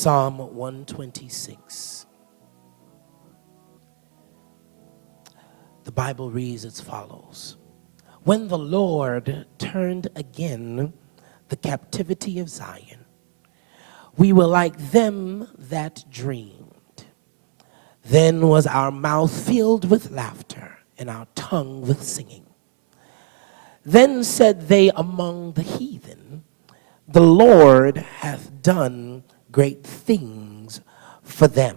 Psalm 126. The Bible reads as follows. When the Lord turned again the captivity of Zion, we were like them that dreamed. Then was our mouth filled with laughter and our tongue with singing. Then said they among the heathen, the Lord hath done great things for them.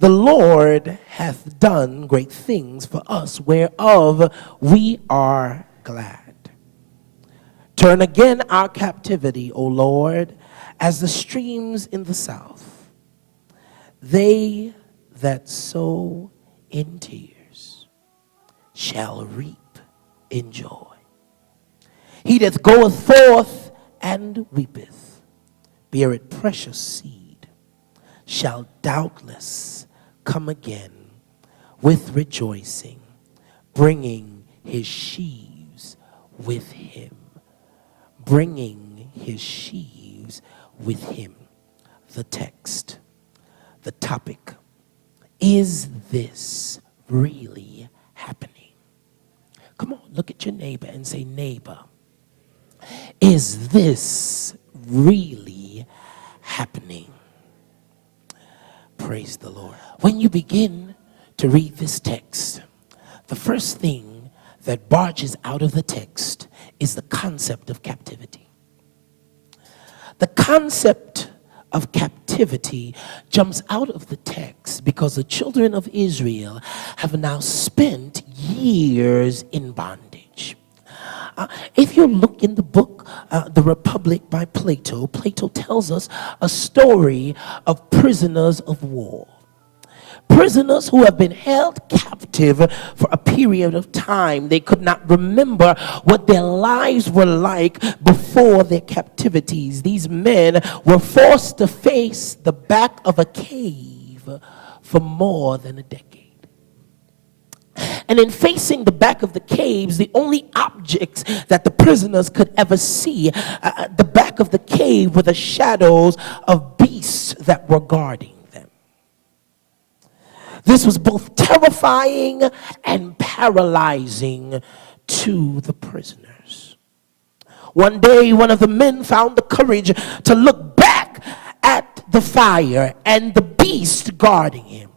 The Lord hath done great things for us, whereof we are glad. Turn again our captivity, O Lord, as the streams in the south. They that sow in tears shall reap in joy. He that goeth forth and weepeth, beareth precious seed, shall doubtless come again with rejoicing, bringing his sheaves with him. Bringing his sheaves with him. The text, the topic, is this really happening? Come on, look at your neighbor and say, neighbor, is this really happening? Praise the Lord. When you begin to read this text, the first thing that barges out of the text is the concept of captivity. The concept of captivity jumps out of the text because the children of Israel have now spent years in bondage. If you look in the book, The Republic by Plato, Plato tells us a story of prisoners of war. Prisoners who have been held captive for a period of time. They could not remember what their lives were like before their captivities. These men were forced to face the back of a cave for more than a decade. And in facing the back of the caves, the only objects that the prisoners could ever see, the back of the cave were the shadows of beasts that were guarding them. This was both terrifying and paralyzing to the prisoners. One day, one of the men found the courage to look back at the fire and the beast guarding him.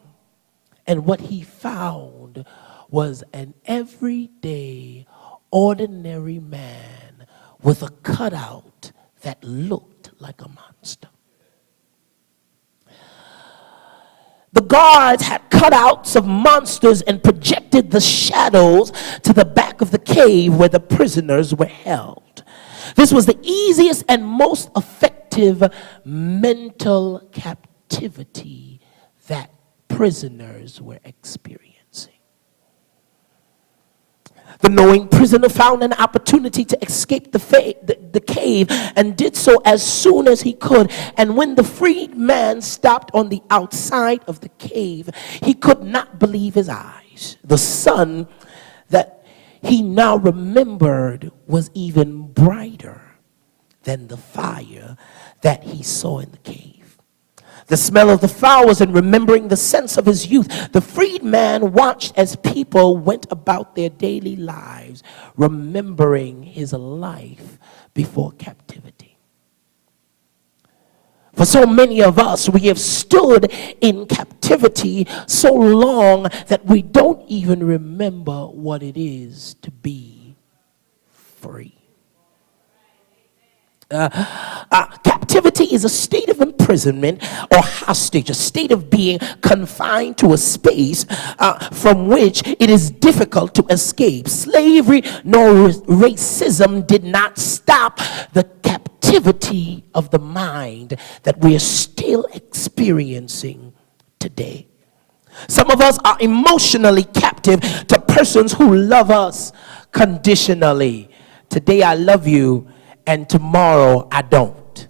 And what he found was an everyday, ordinary man with a cutout that looked like a monster. The guards had cutouts of monsters and projected the shadows to the back of the cave where the prisoners were held. This was the easiest and most effective mental captivity that prisoners were experiencing. The knowing prisoner found an opportunity to escape the cave and did so as soon as he could. And when the freed man stopped on the outside of the cave, he could not believe his eyes. The sun that he now remembered was even brighter than the fire that he saw in the cave. The smell of the flowers and remembering the sense of his youth, the freed man watched as people went about their daily lives, remembering his life before captivity. For so many of us, we have stood in captivity so long that we don't even remember what it is to be free. Captivity is a state of imprisonment or hostage, a state of being confined to a space from which it is difficult to escape. Slavery nor racism did not stop the captivity of the mind that we are still experiencing today. Some of us are emotionally captive to persons who love us conditionally. Today I love you, and tomorrow I don't.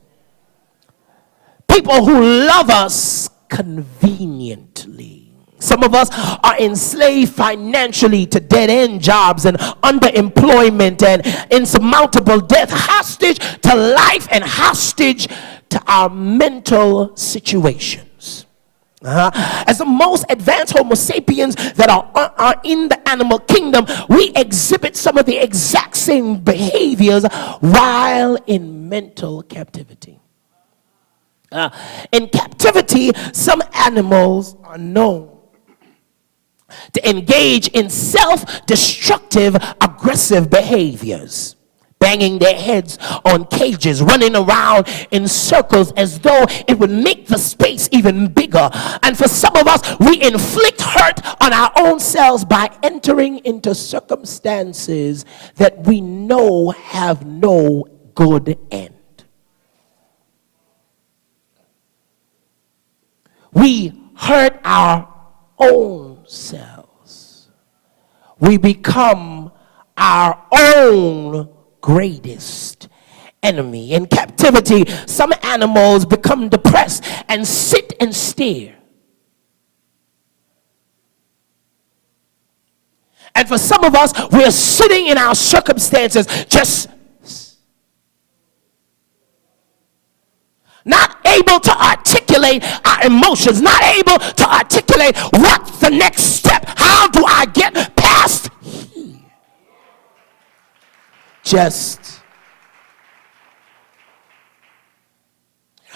People who love us conveniently. Some of us are enslaved financially to dead-end jobs and underemployment and insurmountable debt, hostage to life and hostage to our mental situations. As the most advanced Homo sapiens that are in the animal kingdom, we exhibit some of the exact same behaviors while in mental captivity. In captivity, some animals are known to engage in self-destructive, aggressive behaviors, banging their heads on cages, running around in circles as though it would make the space even bigger. And for some of us, we inflict hurt on our own selves by entering into circumstances that we know have no good end. We hurt our own selves. We become our own greatest enemy. In captivity, some animals become depressed and sit and stare. And for some of us, we're sitting in our circumstances just not able to articulate our emotions, not able to articulate what's the next step. How do I get past here? Just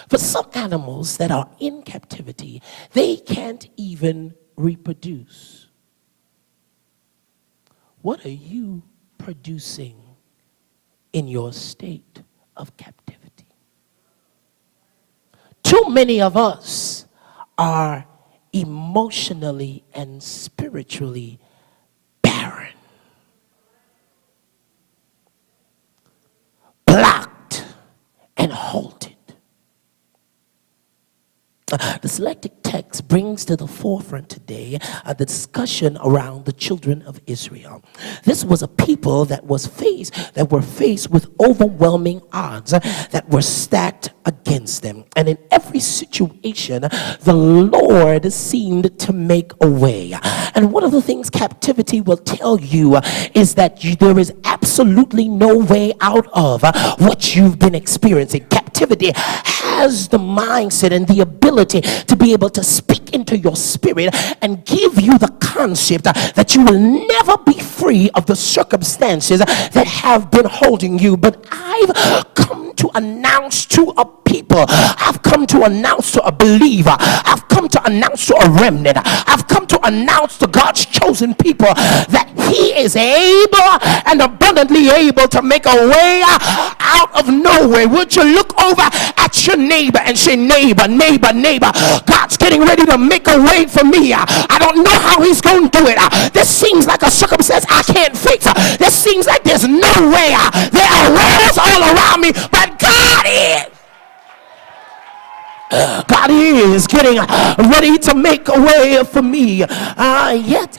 for some animals that are in captivity, they can't even reproduce. What are you producing in your state of captivity? Too many of us are emotionally and spiritually barren, blocked, and halted. The selected text brings to the forefront today the discussion around the children of Israel. This was a people that were faced with overwhelming odds that were stacked against them. And in every situation, the Lord seemed to make a way. And one of the things captivity will tell you is that there is absolutely no way out of what you've been experiencing. Captivity has the mindset and the ability to be able to speak into your spirit and give you the concept that you will never be free of the circumstances that have been holding you. But I've come to announce to a people, I've come to announce to a believer, I've come to announce to a remnant, I've come to announce to God's chosen people that He is able and abundantly able to make a way out of nowhere. Would you look over at your neighbor and say, neighbor, neighbor, neighbor, God's getting ready to make a way for me. I don't know how He's going to do it. This seems like a circumstance I can't fix. This seems like there's no way. There are walls all around me, but God is. God is getting ready to make a way for me. Yet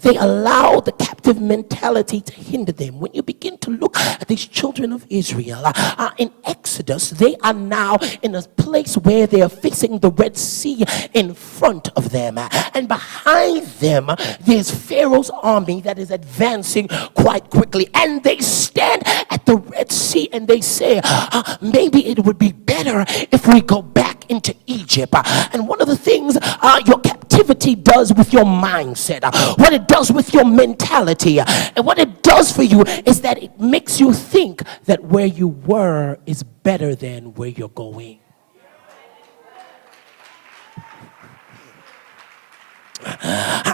they allow the captive mentality to hinder them. When you begin to look at these children of Israel in Exodus, they are now in a place where they are facing the Red Sea in front of them. And behind them, there's Pharaoh's army that is advancing quite quickly. And they stand at the Red Sea and they say, maybe it would be better if we go back into Egypt. And one of the things your captivity does with your mindset, what it does with your mentality, and what it does for you is that it makes you think that where you were is better than where you're going.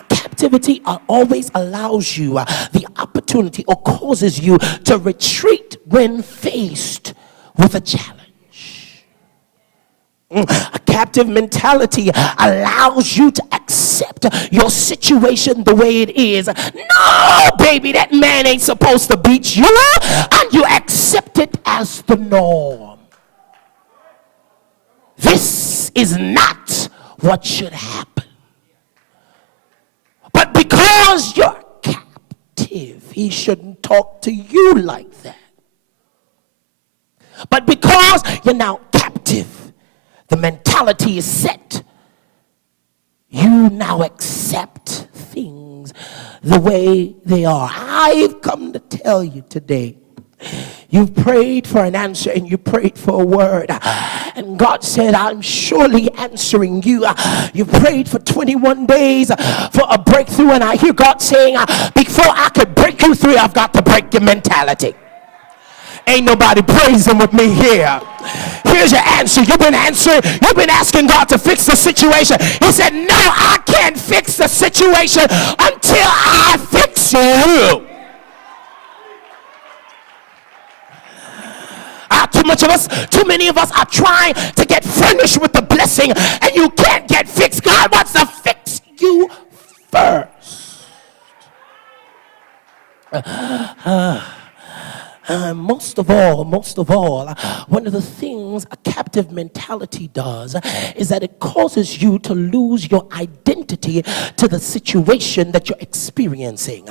Captivity always allows you the opportunity or causes you to retreat when faced with a challenge. A captive mentality allows you to accept your situation the way it is. No, baby, that man ain't supposed to beat you, and you accept it as the norm. This is not what should happen. But because you're captive, he shouldn't talk to you like that. But because you're now captive, the mentality is set. You now accept things the way they are. I've come to tell you today, You've prayed for an answer and you prayed for a word. And God said, I'm surely answering you. You prayed for 21 days for a breakthrough. And I hear God saying, before I could break you through, I've got to break your mentality. Ain't nobody praising with me here. Here's your answer. You've been asking God to fix the situation. He said, no, I can't fix the situation until I fix you. Too many of us are trying to get finished with the blessing, and you can't get fixed. God wants to fix you first. Most of all, one of the things a captive mentality does is that it causes you to lose your identity to the situation that you're experiencing.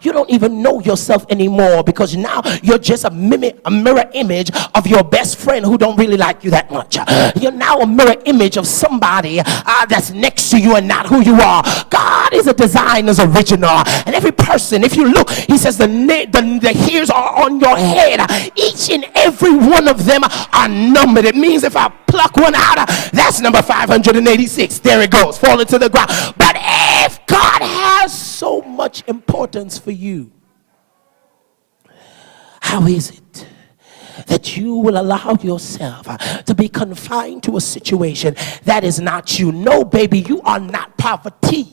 You don't even know yourself anymore because now you're just a mirror image of your best friend who don't really like you that much. You're now a mirror image of somebody that's next to you and not who you are. God is a designer's original, and every person, if you look, he says the hairs are on your head. Each and every one of them are numbered. It means if I pluck one out, that's number 586. There it goes, falling to the ground. But if God has so much importance for you, how is it that you will allow yourself to be confined to a situation that is not you? No, baby, you are not poverty.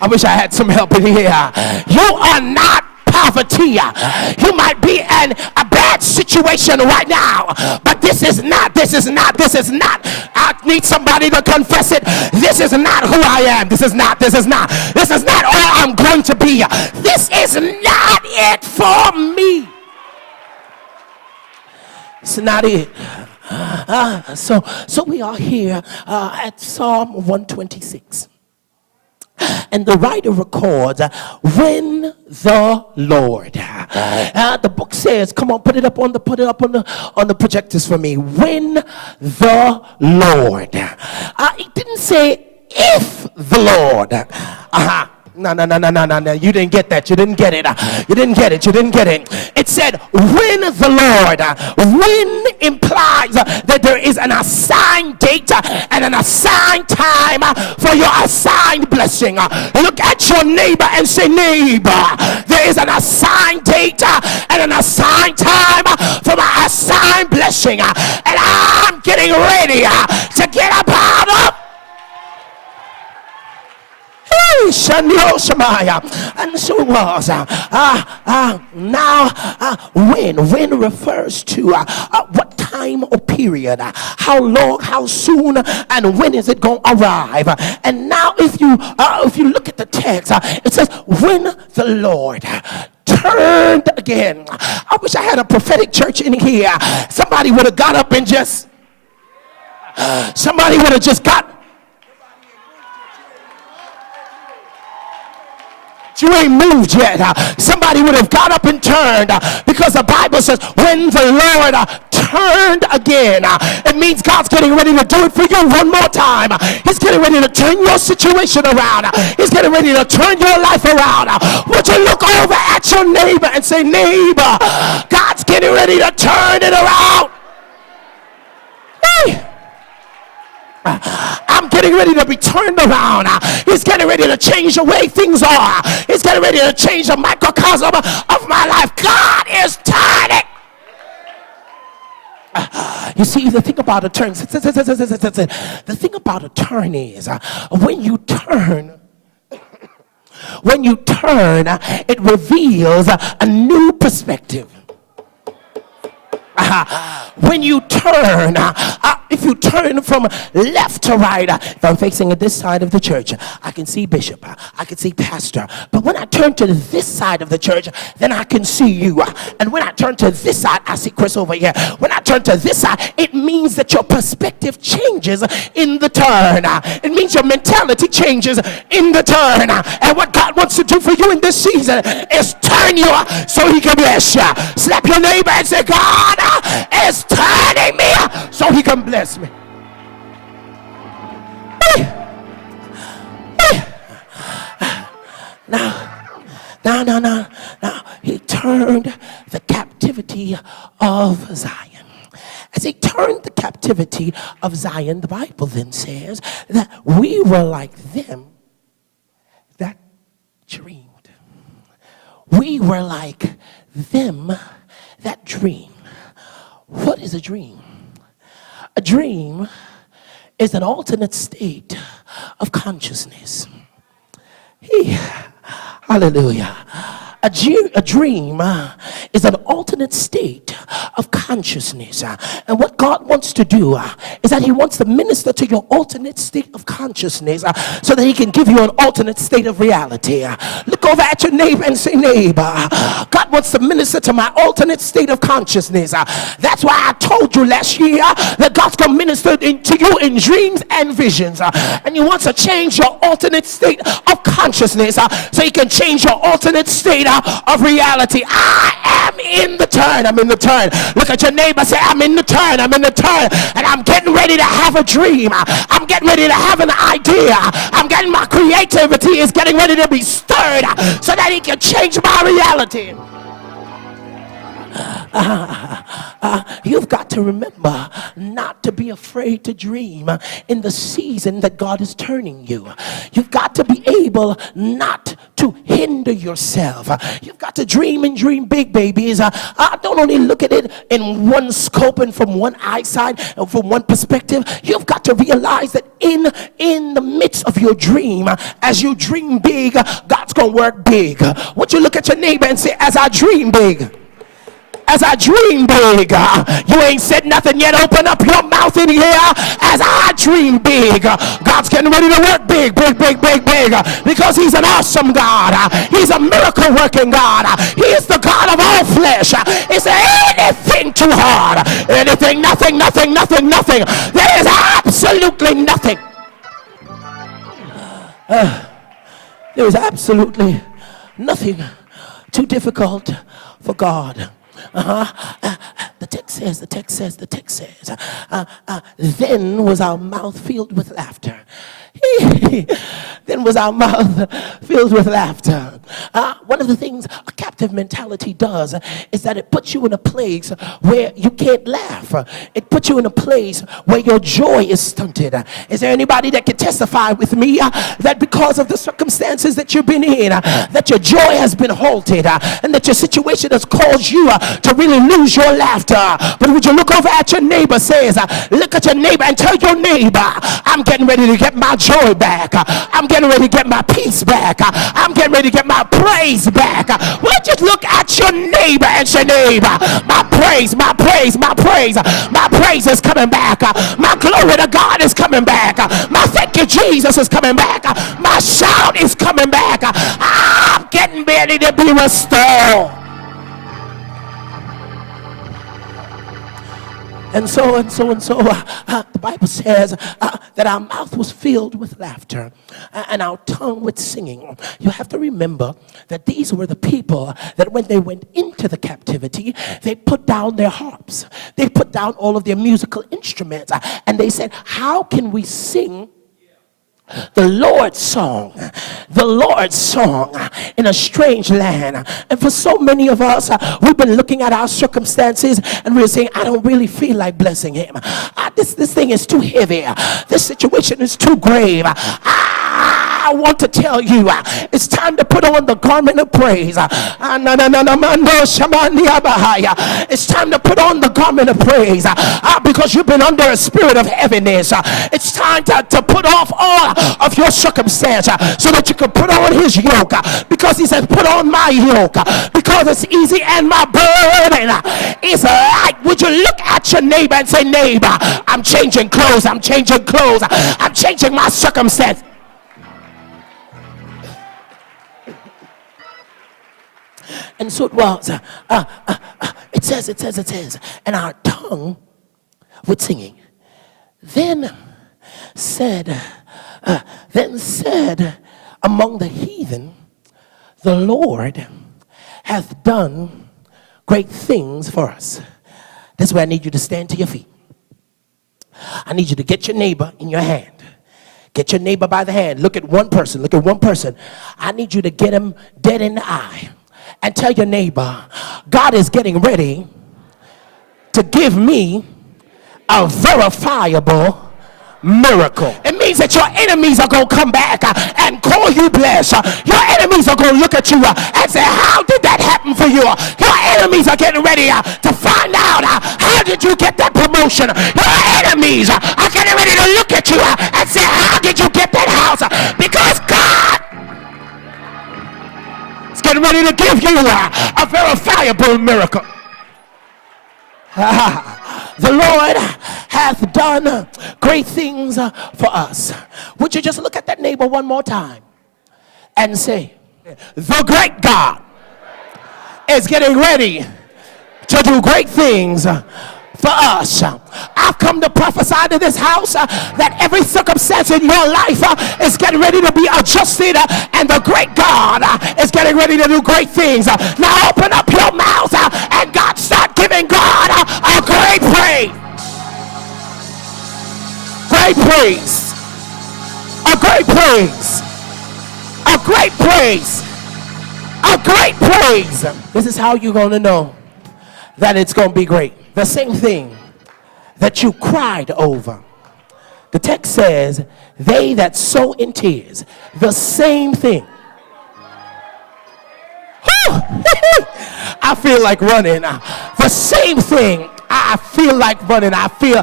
I wish I had some help in here. You are not poverty. You might be in a bad situation right now, but this is not. I need somebody to confess it. This is not who I am. This is not all I'm going to be. This is not it for me. It's not it. So we are here at Psalm 126. And the writer records, when the Lord. The book says, come on, put it up on the projectors for me. When the Lord. It didn't say if the Lord. No. You didn't get that. You didn't get it. It said, when the Lord. When implies that there is an assigned date and an assigned time for your assigned blessing. Look at your neighbor and say, neighbor, there is an assigned date and an assigned time for my assigned blessing. And I'm getting ready to get up out of. And so it was. Now, when refers to what time or period, how long, how soon, and when is it going to arrive? And now, if you look at the text, it says, when the Lord turned again. I wish I had a prophetic church in here. Somebody would have got up and just. Somebody would have just got. You ain't moved yet. Somebody would have got up and turned because the Bible says when the Lord turned again, it means God's getting ready to do it for you one more time. He's getting ready to turn your situation around. He's getting ready to turn your life around. Would you look over at your neighbor and say, neighbor, God's getting ready to turn it around. Hey. I'm getting ready to be turned around. He's getting ready to change the way things are. He's getting ready to change the microcosm of my life. God is turning. You see, the thing about a turn, the thing about a turn is when you turn, it reveals a new perspective. When you turn, if you turn from left to right, if I'm facing at this side of the church, I can see bishop, I can see pastor. But when I turn to this side of the church, then I can see you. And when I turn to this side, I see Chris over here. When I turn to this side, it means that your perspective changes in the turn. It means your mentality changes in the turn. And what God wants to do for you in this season is turn you so he can bless you. Slap your neighbor and say, God is turning me so he can bless me. Now, of Zion. As he turned the captivity of Zion, the Bible then says that we were like them that dreamed. We were like them that dream. What is a dream? A dream is an alternate state of consciousness. Hallelujah. A dream is an alternate state of consciousness. And what God wants to do is that he wants to minister to your alternate state of consciousness so that he can give you an alternate state of reality. Look over at your neighbor and say, neighbor, God wants to minister to my alternate state of consciousness. That's why I told you last year that God's going to minister to you in dreams and visions. And he wants to change your alternate state of consciousness so he can change your alternate state of reality. I am in the turn. I'm in the turn. Look at your neighbor, say, I'm in the turn. I'm in the turn. And I'm getting ready to have a dream. I'm getting ready to have an idea. I'm getting my creativity is getting ready to be stirred so that he can change my reality. You've got to remember not to be afraid to dream in the season that God is turning you. You've got to be able not to hinder yourself. You've got to dream and dream big, babies. Don't only look at it in one scope and from one eyesight and from one perspective. You've got to realize that in the midst of your dream, as you dream big, God's going to work big. Would you look at your neighbor and say, as I dream big, as I dream big, you ain't said nothing yet. Open up your mouth in here. As I dream big, God's getting ready to work big, because he's an awesome God. He's a miracle working God. He is the God of all flesh. Is there anything too hard? Anything, nothing. There is absolutely nothing. There is absolutely nothing too difficult for God. The text says, then was our mouth filled with laughter. Then was our mouth filled with laughter. One of the things a captive mentality does is that it puts you in a place where you can't laugh. It puts you in a place where your joy is stunted. Is there anybody that can testify with me that because of the circumstances that you've been in, that your joy has been halted, and that your situation has caused you to really lose your laughter? But would you look over at your neighbor, says, look at your neighbor and tell your neighbor, I'm getting ready to get my joy back. I'm getting ready to get my peace back. I'm getting ready to get my praise back. Well, just look at your neighbor and say, neighbor, my praise is coming back. My glory to God is coming back. My thank you Jesus is coming back. My shout is coming back. I'm getting ready to be restored. And so, the Bible says that our mouth was filled with laughter and our tongue with singing. You have to remember that these were the people that when they went into the captivity, they put down their harps. They put down all of their musical instruments. And they said, how can we sing the Lord's song in a strange land? And for so many of us, we've been looking at our circumstances and we're saying, I don't really feel like blessing him. This thing is too heavy. This situation is too grave. I want to tell you, it's time to put on the garment of praise. It's time to put on the garment of praise because you've been under a spirit of heaviness. It's time to put off all of your circumstance so that you can put on his yoke, because he says, put on my yoke because it's easy and my burden is light. Would you look at your neighbor and say, neighbor, I'm changing clothes. I'm changing my circumstance. And so it was. It says, and our tongue with singing. Then said among the heathen, the Lord hath done great things for us. That's where I need you to stand to your feet. I need you to get your neighbor in your hand. Get your neighbor by the hand. Look at one person. I need you to get him dead in the eye and tell your neighbor, God is getting ready to give me a verifiable miracle. It means that your enemies are going to come back and call you blessed. Your enemies are going to look at you and say, how did that happen for you? Your enemies are getting ready to find out how did you get that promotion. Your enemies are getting ready to look at you and say, how did you get that house? Because God is getting ready to give you a verifiable miracle. The Lord hath done great things for us. Would you just look at that neighbor one more time and say, the great God is getting ready to do great things for us. I've come to prophesy to this house that every circumstance in your life is getting ready to be adjusted, and the great God is getting ready to do great things. Now open up your mouth and God start giving God a great praise. Great praise. A great praise. A great praise. A great praise. This is how you're going to know that it's going to be great. The same thing that you cried over. The text says, they that sow in tears, the same thing. I feel like running. The same thing. I feel like running. I feel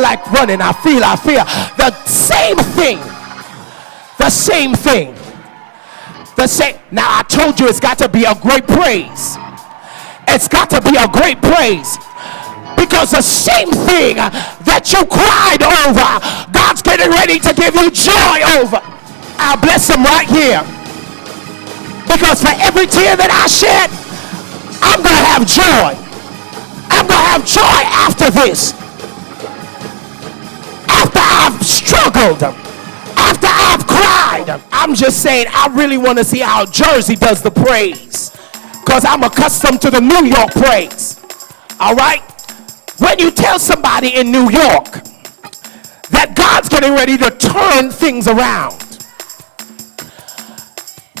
like running. I feel the same thing. The same thing. The same. Now I told you it's got to be a great praise. It's got to be a great praise. Because the same thing that you cried over, God's getting ready to give you joy over. I'll bless him right here. Because for every tear that I shed, I'm going to have joy. I'm going to have joy after this. After I've struggled, after I've cried. I'm just saying, I really want to see how Jersey does the praise. Because I'm accustomed to the New York praise. All right? When you tell somebody in New York that God's getting ready to turn things around,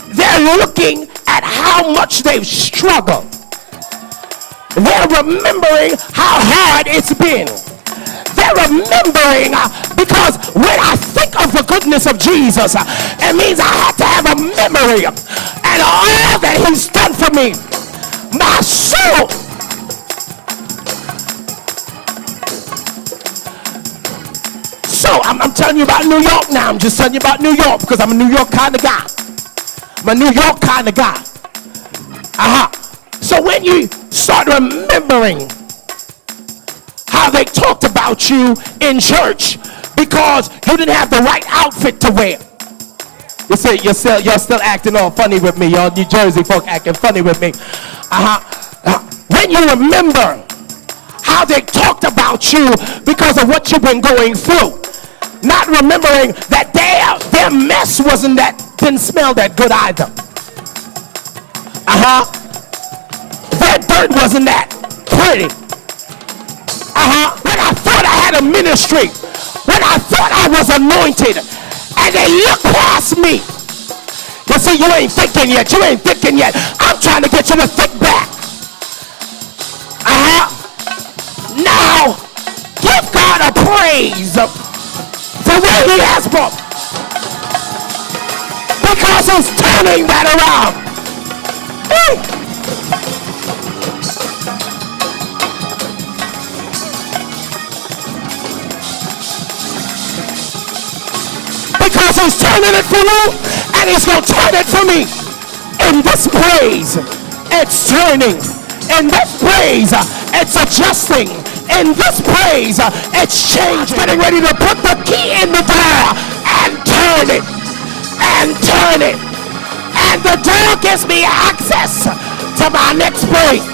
they're looking at how much they've struggled. They're remembering how hard it's been. They're remembering because when I think of the goodness of Jesus, it means I have to have a memory and all that he's done for me. My soul. So I'm telling you about New York now. I'm just telling you about New York because I'm a New York kind of guy. I'm a New York kind of guy. So when you start remembering how they talked about you in church because you didn't have the right outfit to wear. You say you're still acting all funny with me. Y'all New Jersey folk acting funny with me. When you remember how they talked about you because of what you've been going through. Not remembering that their mess didn't smell that good either. Their dirt wasn't that pretty. When I thought I had a ministry, when I thought I was anointed, and they look past me. You see, you ain't thinking yet. You ain't thinking yet. I'm trying to get you to think back. Now, give God a praise for where he has brought. Because he's turning that around. Because he's turning it for you, and he's going to turn it for me. In this praise, it's turning. In this praise, it's adjusting. In this praise, it's changing. Getting ready to put the key in the door and turn it. And turn it. And the door gives me access to my next praise.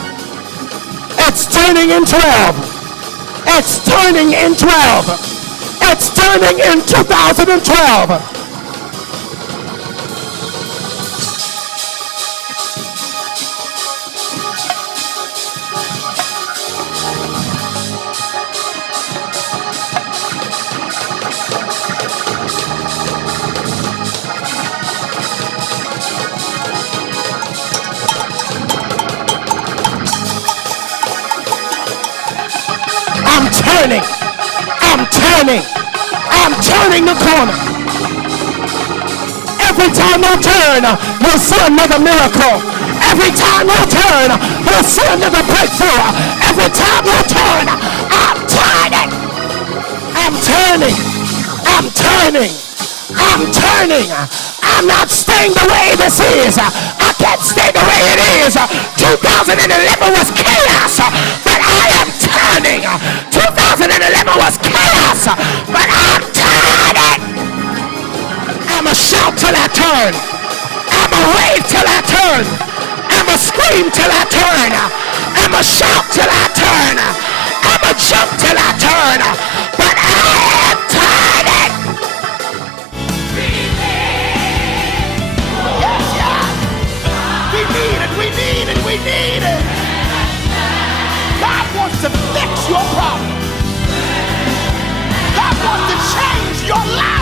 It's turning in 12. It's turning in 12. It's turning in 2012. turning. I'm turning the corner. Every time you turn, you'll see another miracle. Every time you turn, you'll see another breakthrough. Every time you turn, I'm turning. I'm turning. I'm turning. I'm turning. I'm not staying the way this is. I can't stay the way it is. 2011 was chaos, but I am turning. 2011 was chaos, but I'm turning. I'ma shout till I turn. I'ma wave till I turn. I'ma scream till I turn. I'ma shout till I turn. I'ma jump till I turn. But I am turning. Yes, yes. We need it, we need it, we need it. God wants to fix your problem. God wants to change your life.